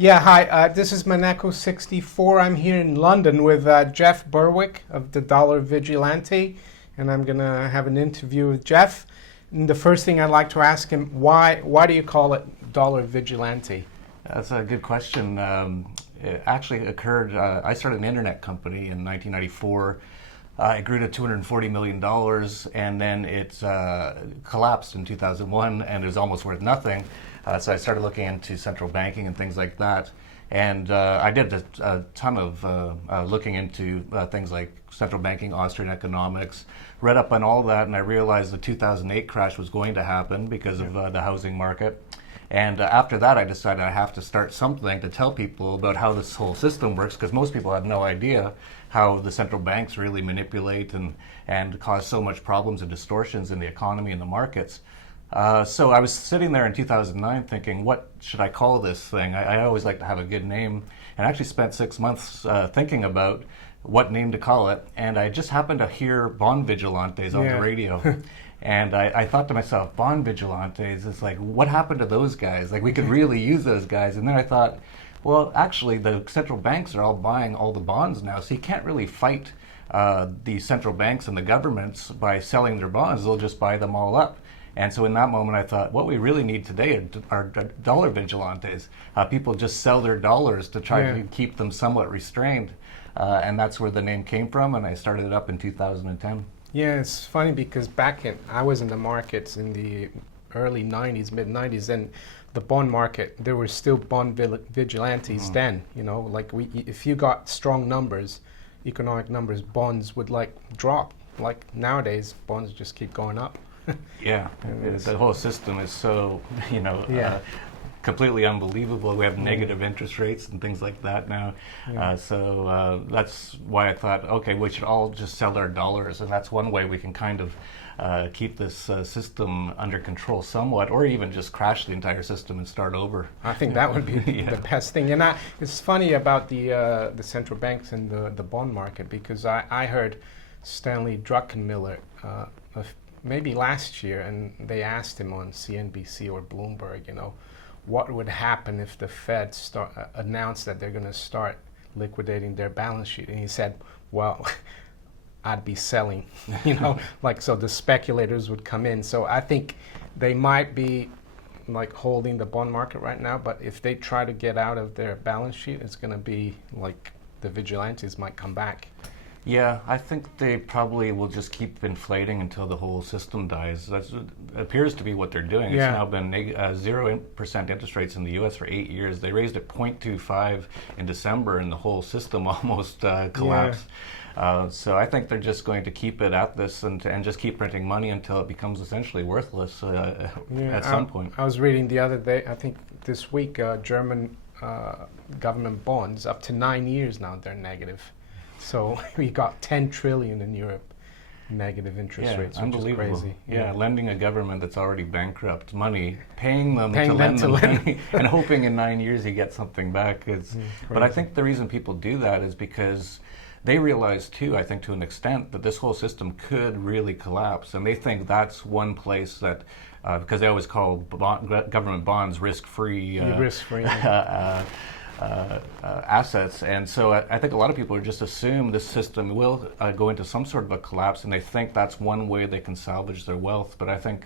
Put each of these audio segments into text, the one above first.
Yeah, hi. This is Maneko64. I'm here in London with Jeff Berwick of the Dollar Vigilante, and I'm going to have an interview with Jeff. And the first thing I'd like to ask him, why do you call it Dollar Vigilante? That's a good question. It actually occurred, I started an internet company in 1994. It grew to $240 million, and then it collapsed in 2001, and it was almost worth nothing. So I started looking into central banking and things like that. And I did a ton of looking into things like central banking, Austrian economics, read up on all that, and I realized the 2008 crash was going to happen because of the housing market. And after that, I decided I have to start something to tell people about how this whole system works, because most people have no idea how the central banks really manipulate and cause so much problems and distortions in the economy and the markets. So I was sitting there in 2009 thinking, what should I call this thing? I always like to have a good name, and I actually spent 6 months thinking about what name to call it, and I just happened to hear Bond Vigilantes on the radio. And I thought to myself, Bond Vigilantes, it's like, what happened to those guys? Like, we could really use those guys. And then I thought, well, actually, the central banks are all buying all the bonds now, so you can't really fight the central banks and the governments by selling their bonds. They'll just buy them all up. And so in that moment, I thought, what we really need today are dollar vigilantes. People just sell their dollars to try to keep them somewhat restrained. And that's where the name came from, and I started it up in 2010. Yeah, it's funny because I was in the markets in the early 90s, mid 90s, and the bond market, there were still bond vigilantes then, you know, like if you got strong numbers, economic numbers, bonds would like drop. Like nowadays, bonds just keep going up. Yeah, the whole system is so, completely unbelievable. We have negative interest rates and things like that now. So that's why I thought, okay, we should all just sell our dollars, and that's one way we can kind of keep this system under control somewhat, or even just crash the entire system and start over. I think that would be the best thing. And it's funny about the central banks and the bond market, because I heard Stanley Druckenmiller maybe last year, and they asked him on CNBC or Bloomberg, you know, what would happen if the Fed announced that they're going to start liquidating their balance sheet? And he said, well, I'd be selling, you know, like, so the speculators would come in. So I think they might be like holding the bond market right now, but if they try to get out of their balance sheet, it's going to be like the vigilantes might come back. Yeah, I think they probably will just keep inflating until the whole system dies. That appears to be what they're doing. It's now been 0% interest rates in the U.S. for 8 years. They raised it 0.25 in December, and the whole system almost collapsed. So I think they're just going to keep it at this and just keep printing money until it becomes essentially worthless at some point. I was reading the other day, I think this week, German government bonds, up to 9 years now, they're negative. So we got 10 trillion in Europe, negative interest rates, which is crazy. Yeah, lending a government that's already bankrupt money, paying them to lend them money, and hoping in 9 years you get something back. But I think the reason people do that is because they realize too, I think to an extent, that this whole system could really collapse. And they think that's one place that, because they always call government bonds risk-free. Risk-free. Assets, and so I think a lot of people just assume this system will go into some sort of a collapse, and they think that's one way they can salvage their wealth. But I think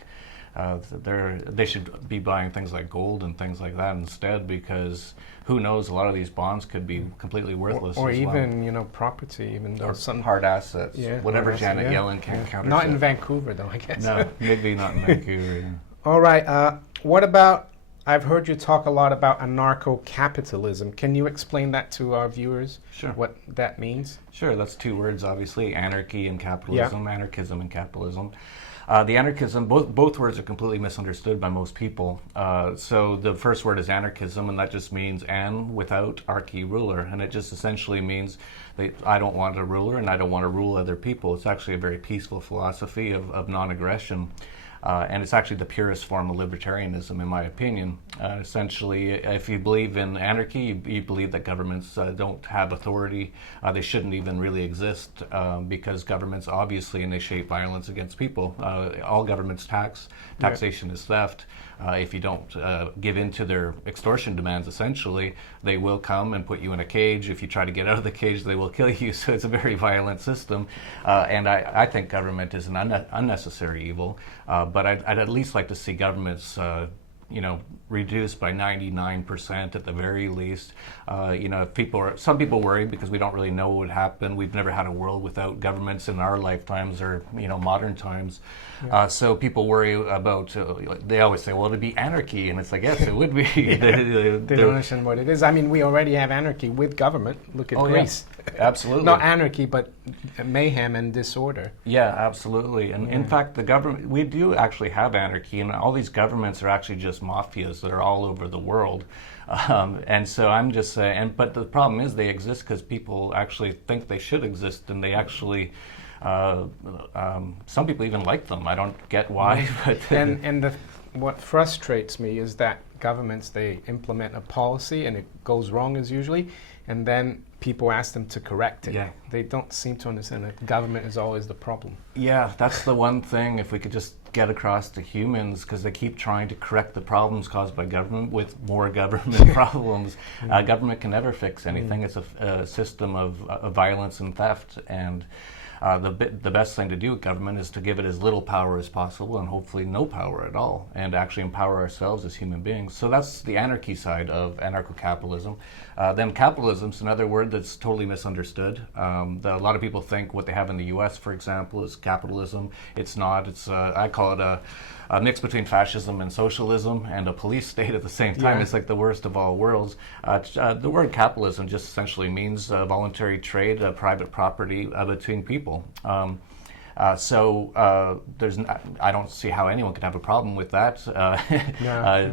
they should be buying things like gold and things like that instead, because who knows, a lot of these bonds could be completely worthless. Or even, you know, property, even though some hard assets, whatever Janet Yellen can counterfeit. Not in Vancouver, though, I guess. No, maybe not in Vancouver. All right, what about, I've heard you talk a lot about Anarcho Capitalism. Can you explain that to our viewers? Sure. What that means? Sure. That's two words, obviously: anarchy and capitalism. Anarchism and capitalism. The anarchism, both words are completely misunderstood by most people. So the first word is anarchism, and that just means "an" without archy, ruler, and it just essentially means that I don't want a ruler and I don't want to rule other people. It's actually a very peaceful philosophy of non-aggression. And it's actually the purest form of libertarianism, in my opinion. Essentially, if you believe in anarchy, you believe that governments don't have authority. They shouldn't even really exist because governments obviously initiate violence against people. All governments taxation is theft. If you don't give in to their extortion demands, essentially, they will come and put you in a cage. If you try to get out of the cage, they will kill you. So it's a very violent system. And I think government is an unnecessary evil. But I'd at least like to see governments reduced by 99% at the very least. Some people worry because we don't really know what would happen. We've never had a world without governments in our lifetimes or modern times. Yeah. So people worry about. They always say, "Well, it'd be anarchy," and it's like, yes, it would be. They don't understand what it is. I mean, we already have anarchy with government. Look at Greece. Yeah. Absolutely. Not anarchy, but mayhem and disorder. Yeah, absolutely. And in fact, we do actually have anarchy, and all these governments are actually just mafias that are all over the world. And so I'm just saying, but the problem is they exist because people actually think they should exist, and they actually, some people even like them. I don't get why. But what frustrates me is that governments, they implement a policy and it goes wrong as usually, and then people ask them to correct it. Yeah. They don't seem to understand that government is always the problem. Yeah, that's the one thing, if we could just get across to humans, because they keep trying to correct the problems caused by government with more government problems. Government can never fix anything. It's a system of violence and theft, and the best thing to do with government is to give it as little power as possible and hopefully no power at all, and actually empower ourselves as human beings. So that's the anarchy side of anarcho capitalism. Then capitalism is another word that's totally misunderstood. A lot of people think what they have in the US, for example, is capitalism. It's not. It's I call it a mix between fascism and socialism and a police state at the same time. Yeah. It's like the worst of all worlds. The word capitalism just essentially means voluntary trade, private property between people. I don't see how anyone could have a problem with that.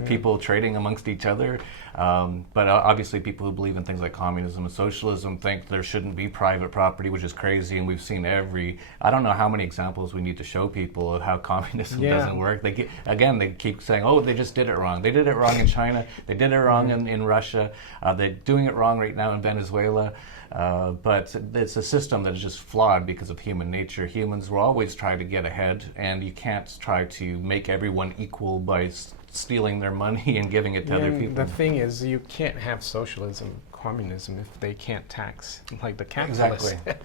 People trading amongst each other. But obviously people who believe in things like communism and socialism think there shouldn't be private property, which is crazy. And we've seen I don't know how many examples we need to show people of how communism doesn't work. They keep saying, oh, they just did it wrong. They did it wrong in China. They did it wrong in Russia. They're doing it wrong right now in Venezuela. But it's a system that is just flawed because of human nature. Humans will always try to get ahead, and you can't try to make everyone equal by stealing their money and giving it to other people. The thing is, you can't have socialism, communism, if they can't tax like the capitalists. Exactly.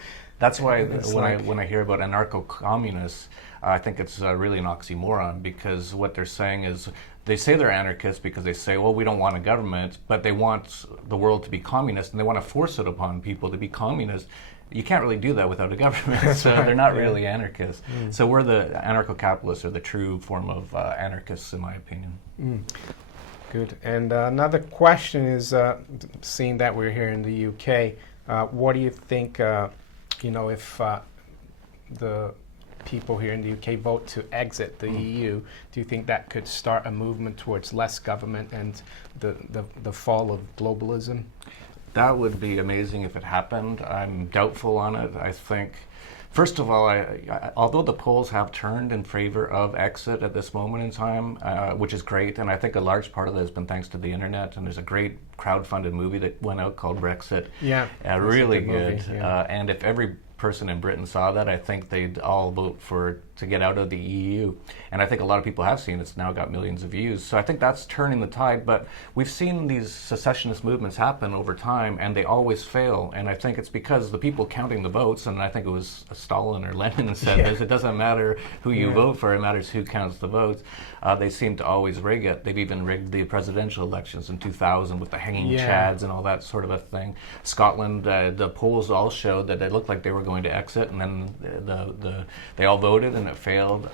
That's why when I hear about anarcho-communists, I think it's really an oxymoron, because what they're saying is, they say they're anarchists because they say, well, we don't want a government, but they want the world to be communist, and they want to force it upon people to be communist. You can't really do that without a government, so they're not really anarchists. So we're the anarcho-capitalists, or the true form of anarchists, in my opinion. Good. And another question is, seeing that we're here in the UK, what do you think, if the people here in the UK vote to exit the EU, do you think that could start a movement towards less government and the fall of globalism? That would be amazing if it happened. I'm doubtful on it. I think, first of all, although the polls have turned in favor of exit at this moment in time, which is great, and I think a large part of that has been thanks to the internet, and there's a great crowdfunded movie that went out called Brexit. Yeah. Really good. And if every person in Britain saw that, I think they'd all vote to get out of the EU. And I think a lot of people have seen it's now got millions of views. So I think that's turning the tide. But we've seen these secessionist movements happen over time, and they always fail. And I think it's because the people counting the votes, and I think it was Stalin or Lenin said this, it doesn't matter who you vote for, it matters who counts the votes. They seem to always rig it. They've even rigged the presidential elections in 2000 with the hanging chads and all that sort of a thing. Scotland, the polls all showed that it looked like they were going to exit, and then they all voted and it failed.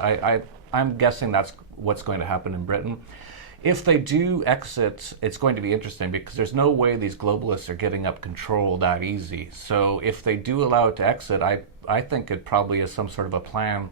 I'm guessing that's what's going to happen in Britain. If they do exit, it's going to be interesting, because there's no way these globalists are giving up control that easy. So if they do allow it to exit, I think it probably is some sort of a plan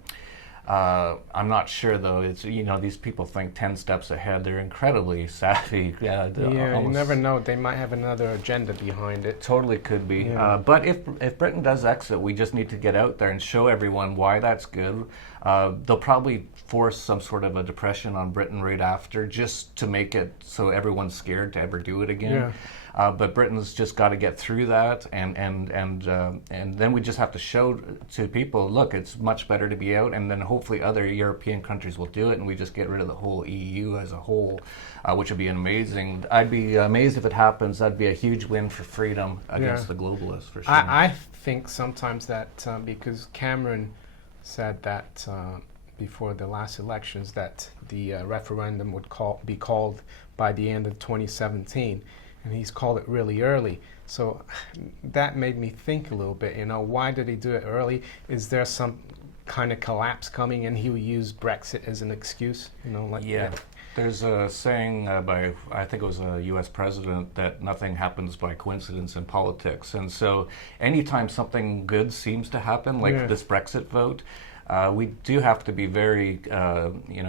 I'm not sure though. It's these people think 10 steps ahead. They're incredibly savvy. You never know. They might have another agenda behind it. Totally could be. Yeah. But if Britain does exit, we just need to get out there and show everyone why that's good. They'll probably force some sort of a depression on Britain right after, just to make it so everyone's scared to ever do it again. Yeah. But Britain's just got to get through that, and then we just have to show to people, look, it's much better to be out, and then hopefully other European countries will do it, and we just get rid of the whole EU as a whole, which would be amazing. I'd be amazed if it happens. That'd be a huge win for freedom against the globalists, for sure. I think sometimes that because Cameron said that before the last elections that the referendum would be called by the end of 2017. And he's called it really early. So that made me think a little bit, why did he do it early? Is there some kind of collapse coming and he will use Brexit as an excuse? There's a saying by, I think it was a US president, that nothing happens by coincidence in politics. And so anytime something good seems to happen, like this Brexit vote, we do have to be very,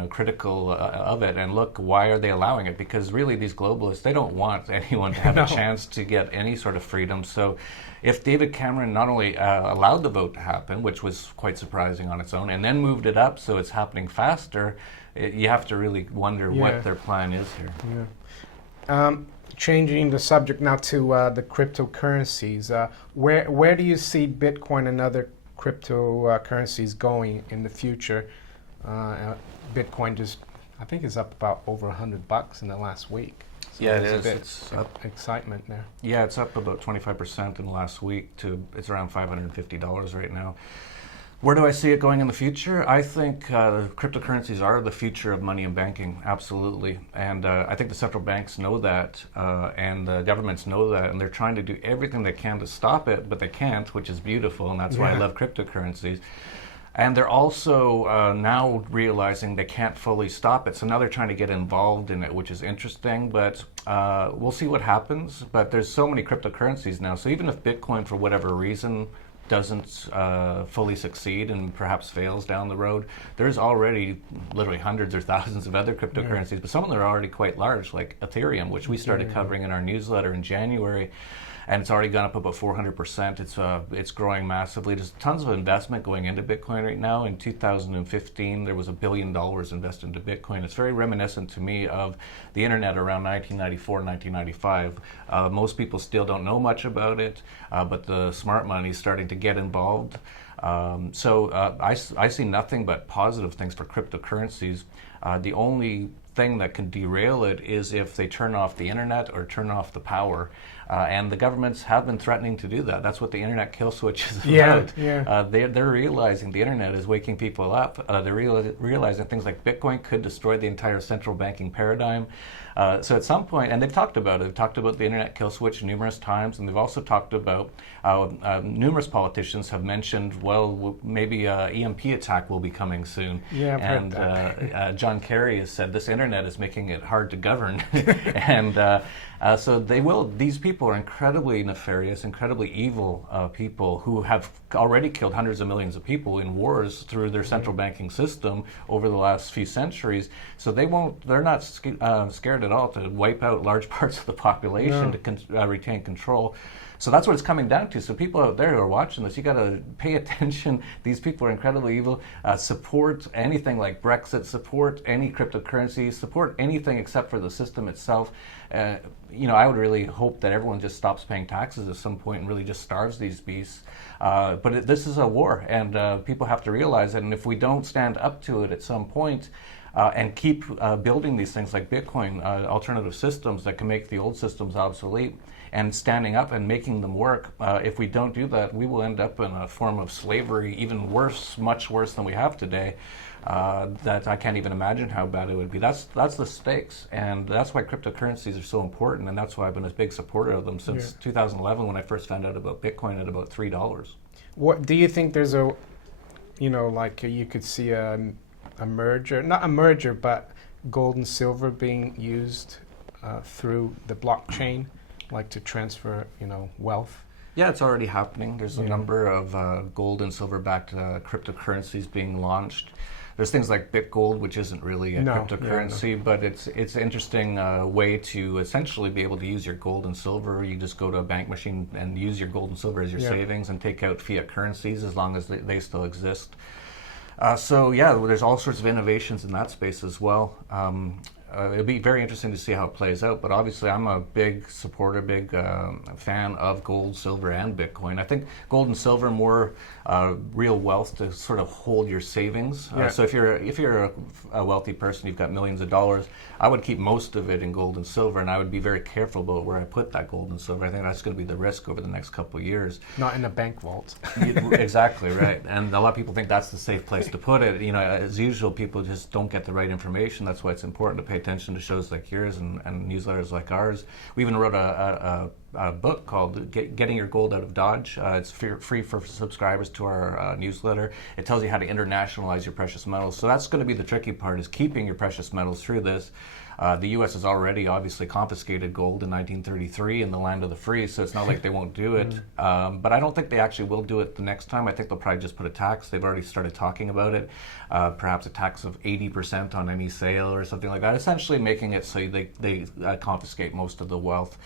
critical of it and look, why are they allowing it? Because really, these globalists, they don't want anyone to have a chance to get any sort of freedom. So if David Cameron not only allowed the vote to happen, which was quite surprising on its own, and then moved it up so it's happening faster, you have to really wonder what their plan is here. Yeah. Changing the subject now to the cryptocurrencies, where do you see Bitcoin and other cryptocurrencies going in the future? Bitcoin I think is up about over $100 in the last week. So yeah, it is. It's up. Excitement there. Yeah, it's up about 25% in the last week it's around $550 right now. Where do I see it going in the future? I think cryptocurrencies are the future of money and banking, absolutely. And I think the central banks know that, and the governments know that, and they're trying to do everything they can to stop it, but they can't, which is beautiful, and that's why I love cryptocurrencies. And they're also now realizing they can't fully stop it, so now they're trying to get involved in it, which is interesting, but we'll see what happens. But there's so many cryptocurrencies now, so even if Bitcoin, for whatever reason, doesn't fully succeed and perhaps fails down the road, there's already literally hundreds or thousands of other cryptocurrencies, but some of them are already quite large, like Ethereum, which we started covering in our newsletter in January, and it's already gone up about 400%. It's growing massively. There's tons of investment going into Bitcoin right now. In 2015, there was $1 billion invested into Bitcoin. It's very reminiscent to me of the internet around 1994, 1995. Most people still don't know much about it, but the smart money is starting to get involved. So I see nothing but positive things for cryptocurrencies. The only thing that can derail it is if they turn off the internet or turn off the power. And the governments have been threatening to do that. That's what the internet kill switch is about. They're realizing the internet is waking people up. They're realizing things like Bitcoin could destroy the entire central banking paradigm. So at some point, and they've talked about it. They've talked about the internet kill switch numerous times, and they've also talked about numerous politicians have mentioned, well, maybe an EMP attack will be coming soon. Yeah, I've and heard that. John Kerry has said this internet is making it hard to govern. And so they will. These people are incredibly nefarious, incredibly evil people who have already killed hundreds of millions of people in wars through their central banking system over the last few centuries. So they're not scared at all to wipe out large parts of the population to retain control. So that's what it's coming down to. So people out there who are watching this, you got to pay attention. These people are incredibly evil. Support anything like Brexit. Support any cryptocurrency. Support anything except for the system itself. I would really hope that everyone just stops paying taxes at some point and really just starves these beasts. But this is a war, and people have to realize it. And if we don't stand up to it at some point, and keep building these things like Bitcoin, alternative systems that can make the old systems obsolete, and standing up and making them work. If we don't do that, we will end up in a form of slavery, even worse, much worse than we have today. That I can't even imagine how bad it would be. That's the stakes, and that's why cryptocurrencies are so important, and that's why I've been a big supporter of them since 2011 when I first found out about Bitcoin at about $3. What do you think? There's a, you could see a merger, not a merger, but gold and silver being used through the blockchain, like to transfer, wealth. Yeah, it's already happening. There's a number of gold and silver-backed cryptocurrencies being launched. There's things like BitGold, which isn't really a cryptocurrency, but it's an interesting way to essentially be able to use your gold and silver. You just go to a bank machine and use your gold and silver as your savings and take out fiat currencies as long as they still exist. There's all sorts of innovations in that space as well. It'll be very interesting to see how it plays out, but obviously I'm a big supporter, fan of gold, silver, and Bitcoin. I think gold and silver are more real wealth to sort of hold your savings. So if you're a wealthy person, you've got millions of dollars, I would keep most of it in gold and silver, and I would be very careful about where I put that gold and silver. I think that's going to be the risk over the next couple of years. Not in a bank vault. Exactly, right. And a lot of people think that's the safe place to put it. As usual, people just don't get the right information. That's why it's important to pay attention to shows like yours and newsletters like ours. We even wrote a book called Getting Your Gold Out of Dodge. It's free for subscribers to our newsletter. It tells you how to internationalize your precious metals. So that's going to be the tricky part, is keeping your precious metals through this. The U.S. has already obviously confiscated gold in 1933 in the land of the free, so it's not like they won't do it. But I don't think they actually will do it the next time. I think they'll probably just put a tax. They've already started talking about it. Perhaps a tax of 80% on any sale or something like that, essentially making it so they confiscate most of the wealth.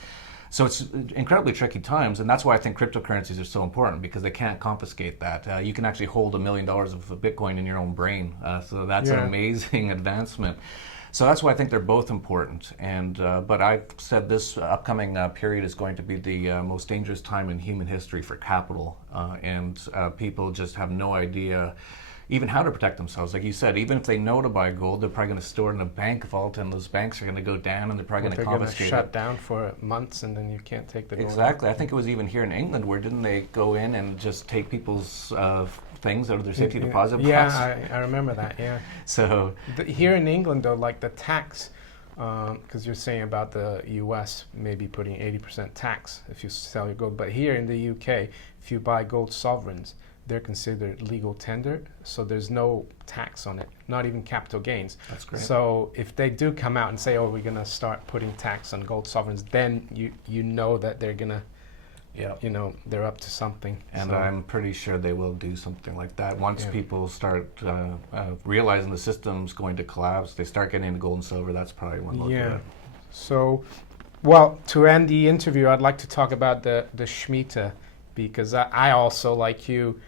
So it's incredibly tricky times, and that's why I think cryptocurrencies are so important, because they can't confiscate that. You can actually hold $1 million of Bitcoin in your own brain. So that's an amazing advancement. So that's why I think they're both important. And but I've said this upcoming period is going to be the most dangerous time in human history for capital. And people just have no idea even how to protect themselves. Like you said, even if they know to buy gold, they're probably going to store it in a bank vault, and those banks are going to go down, and they're probably going to confiscate it. Shut down for months, and then you can't take the gold. Exactly. I think it was even here in England where didn't they go in and just take people's things out of their safety deposit box? Yeah, I remember that, yeah. So here in England, though, like the tax, because you're saying about the U.S. maybe putting 80% tax if you sell your gold, but here in the U.K., if you buy gold sovereigns, they're considered legal tender, so there's no tax on it, not even capital gains. That's great. So if they do come out and say, oh, we're going to start putting tax on gold sovereigns, then you know that they're going to, they're up to something. And I'm pretty sure they will do something like that. Once people start realizing the system's going to collapse, they start getting into gold and silver, that's probably one they'll do. So, well, to end the interview, I'd like to talk about the Shemitah, because I also, like you,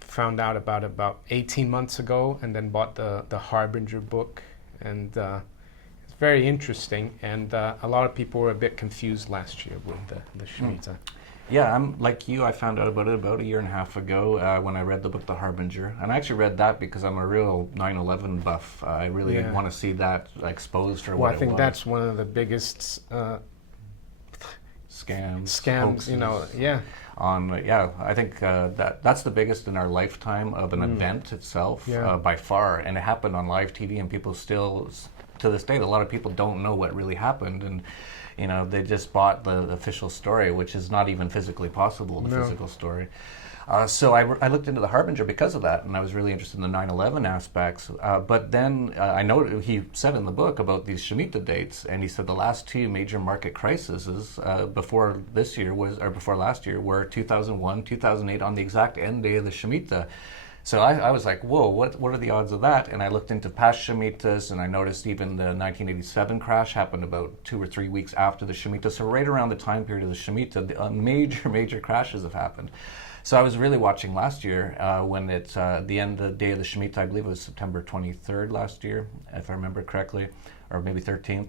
found out about 18 months ago, and then bought the Harbinger book, and it's very interesting, and a lot of people were a bit confused last year with the Shemitah. Yeah, I'm like you. I found out about it about a year and a half ago when I read the book The Harbinger, and I actually read that because I'm a real 9/11 buff. I really want to see that exposed for what it was. Well, I think that's one of the biggest scams, hoaxes. I think that's the biggest in our lifetime of an event itself by far, and it happened on live TV, and people still, to this day, a lot of people don't know what really happened, and they just bought the official story, which is not even physically possible, physical story. So I looked into the Harbinger because of that, and I was really interested in the 9/11 aspects. But then I know he said in the book about these Shemitah dates, and he said the last two major market crises before last year were 2001, 2008, on the exact end day of the Shemitah. So I was like, whoa, what are the odds of that? And I looked into past Shemitahs, and I noticed even the 1987 crash happened about 2 or 3 weeks after the Shemitah. So right around the time period of the Shemitah, major crashes have happened. So I was really watching last year when it's the end of the day of the Shemitah. I believe it was September 23rd last year, if I remember correctly, or maybe 13th.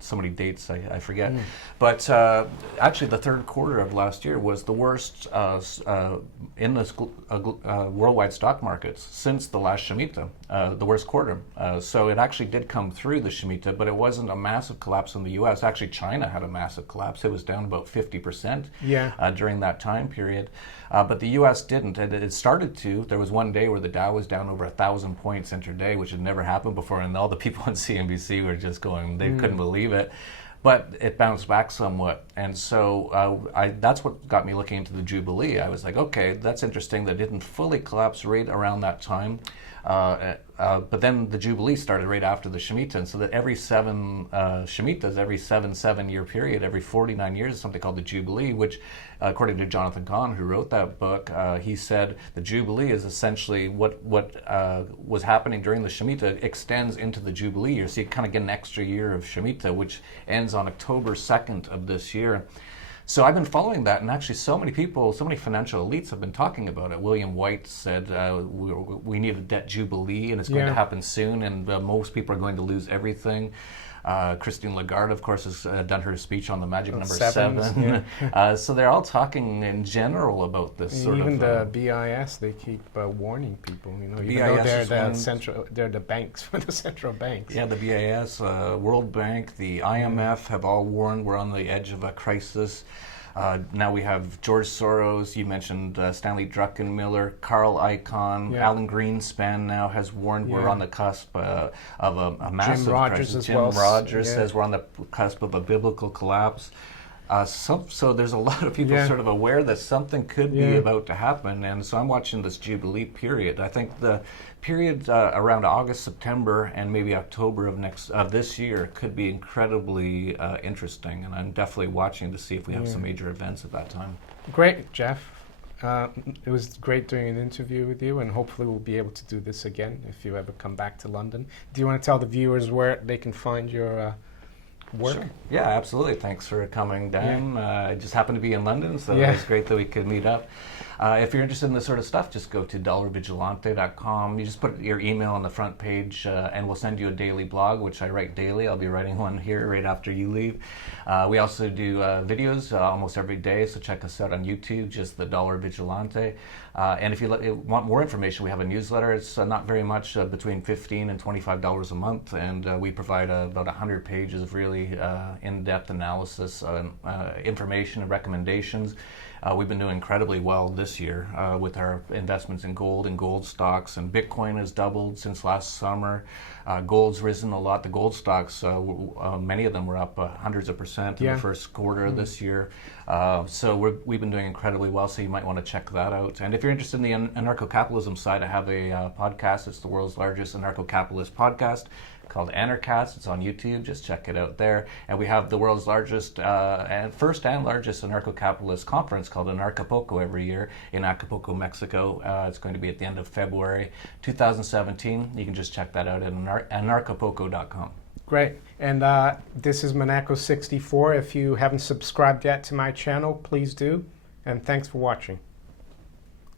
So many dates, I forget. But actually, the third quarter of last year was the worst in the worldwide stock markets since the last Shemitah, the worst quarter. So it actually did come through the Shemitah, but it wasn't a massive collapse in the U.S. Actually, China had a massive collapse. It was down about 50% during that time period. But the U.S. didn't, and it started to. There was one day where the Dow was down over 1,000 points intraday, which had never happened before, and all the people on CNBC were just going, they couldn't believe it. But it bounced back somewhat, and so that's what got me looking into the Jubilee. I was like, okay, that's interesting that it didn't fully collapse right around that time. But then the Jubilee started right after the Shemitah, and so that every 7 Shemitahs, every 7-year period, every 49 years is something called the Jubilee, which, according to Jonathan Cahn, who wrote that book, he said the Jubilee is essentially what was happening during the Shemitah extends into the Jubilee year. So you kind of get an extra year of Shemitah, which ends on October 2nd of this year. So I've been following that, and actually so many people, so many financial elites have been talking about it. William White said we need a debt jubilee, and it's going to happen soon, and most people are going to lose everything. Christine Lagarde, of course, has done her speech on the magic number 7. Yeah. So they're all talking in general about this sort of... Even the BIS, they keep warning people, even though they're the banks for the central banks. Yeah, the BIS, World Bank, the IMF have all warned we're on the edge of a crisis. Now we have George Soros, you mentioned Stanley Druckenmiller, Carl Icahn, Alan Greenspan now has warned we're on the cusp of a massive crisis. Jim Rogers says we're on the cusp of a biblical collapse. So there's a lot of people sort of aware that something could be about to happen, and so I'm watching this Jubilee period. I think the period around August, September, and maybe October of this year could be incredibly interesting, and I'm definitely watching to see if we have some major events at that time. Great, Jeff. It was great doing an interview with you, and hopefully we'll be able to do this again if you ever come back to London. Do you want to tell the viewers where they can find your work? Sure. Yeah, absolutely. Thanks for coming down. I just happened to be in London, so it was great that we could meet up. If you're interested in this sort of stuff, just go to dollarvigilante.com. You just put your email on the front page, and we'll send you a daily blog, which I write daily. I'll be writing one here right after you leave. We also do videos almost every day, so check us out on YouTube, just the Dollar Vigilante. And if you want more information, we have a newsletter. It's not very much, between $15 and $25 a month, and we provide about 100 pages of really in-depth analysis, information and recommendations. We've been doing incredibly well this year with our investments in gold and gold stocks, and Bitcoin has doubled since last summer. Gold's risen a lot. The gold stocks, many of them were up hundreds of percent in the first quarter of this year. So we've been doing incredibly well, so you might want to check that out. And if you're interested in the Anarcho Capitalism side, I have a podcast. It's the world's largest Anarcho Capitalist podcast called Anarcast. It's on YouTube. Just check it out there. And we have the world's largest and first and largest anarcho-capitalist conference called Anarchapulco every year in Acapulco, Mexico. It's going to be at the end of February 2017. You can just check that out at anarchapulco.com. Great. And this is Monaco64. If you haven't subscribed yet to my channel, please do. And thanks for watching.